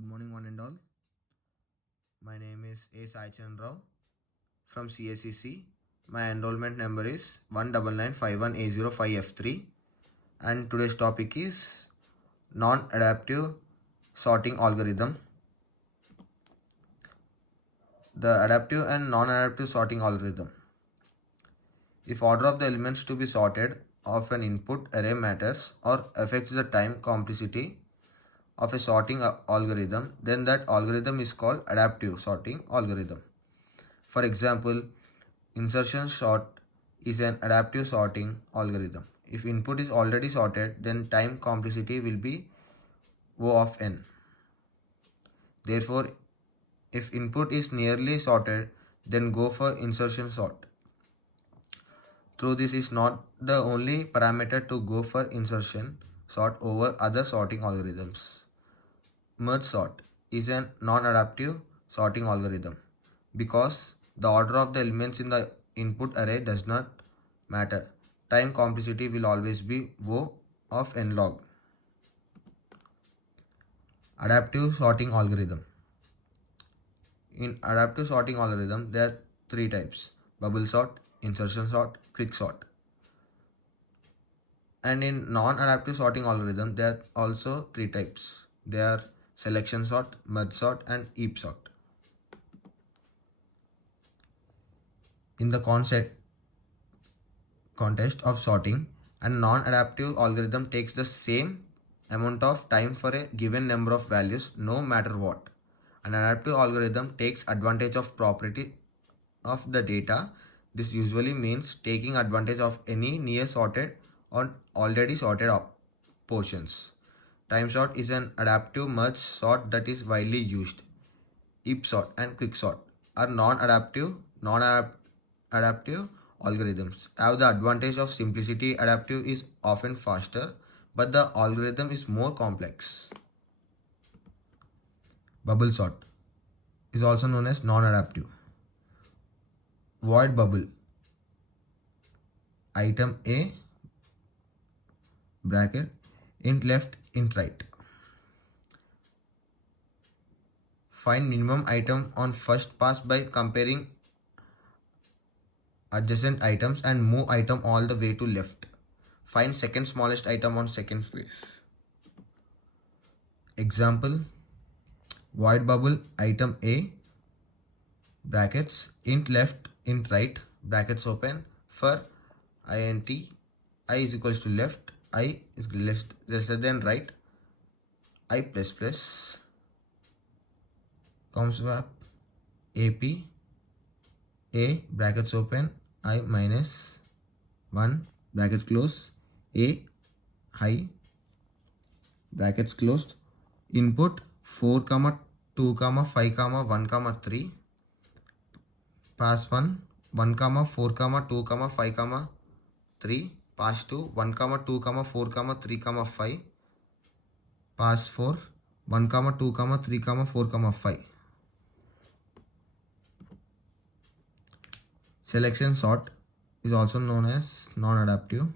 Good morning, one and all. My name is A. Sai Chandra Rao from CSEC. My enrollment number is 19951A05F3, and today's topic is non-adaptive sorting algorithm. The adaptive and non-adaptive sorting algorithm. If order of the elements to be sorted of an input array matters or affects the time complexity of a sorting algorithm, then that algorithm is called adaptive sorting algorithm. For example, insertion sort is an adaptive sorting algorithm. If input is already sorted, then time complexity will be O of n. Therefore, if input is nearly sorted, then go for insertion sort. Though this is not the only parameter to go for insertion sort over other sorting algorithms. Merge sort is a non-adaptive sorting algorithm because the order of the elements in the input array does not matter. Time complexity will always be O of n log. Adaptive sorting algorithm. In adaptive sorting algorithm, there are three types: bubble sort, insertion sort, quick sort. And in non-adaptive sorting algorithm, there are also three types. They are selection sort, merge sort, and heap sort. In the context of sorting, a non-adaptive algorithm takes the same amount of time for a given number of values no matter what. An adaptive algorithm takes advantage of property of the data. This usually means taking advantage of any near sorted or already sorted portions. Time sort is an adaptive merge sort that is widely used. Heap sort and quick sort are non-adaptive algorithms. Have the advantage of simplicity. Adaptive is often faster, but the algorithm is more complex. Bubble sort is also known as non-adaptive. Void bubble. Item A bracket int left int right. Find minimum item on first pass by comparing adjacent items and move item all the way to left. Find second smallest item on second space. Example: void bubble item A brackets int left int right brackets open for int I is equals to left, I is lesser than right, I plus plus swap ap a brackets open I minus 1 bracket close a high brackets closed. Input 4 comma 2 comma 5 comma 1 comma 3 pass 1 comma 4 comma 2 comma 5 comma 3 pass 2 1 comma 2 comma 4 comma 3 comma 5 pass 4 1 comma 2 comma 3 comma 4 comma 5. Selection sort is also known as non-adaptive.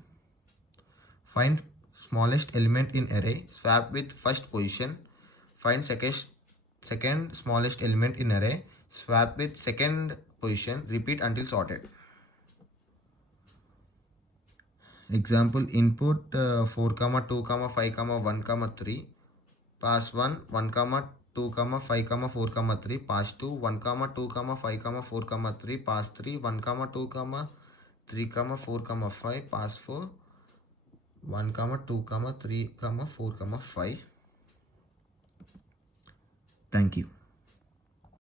Find smallest element in array, swap with first position. Find second smallest element in array, swap with second position. Repeat until sorted. Example: input 4 comma 2 comma 5 comma 1 comma 3 pass 1 comma 2 comma 5 comma 4 comma 3 pass 2 1 comma 2 comma 5 comma 4 comma 3 pass 3 1 comma 2 comma 3 comma 4 comma 5 pass 4 1 comma 2 comma 3 comma 4 comma 5. Thank you.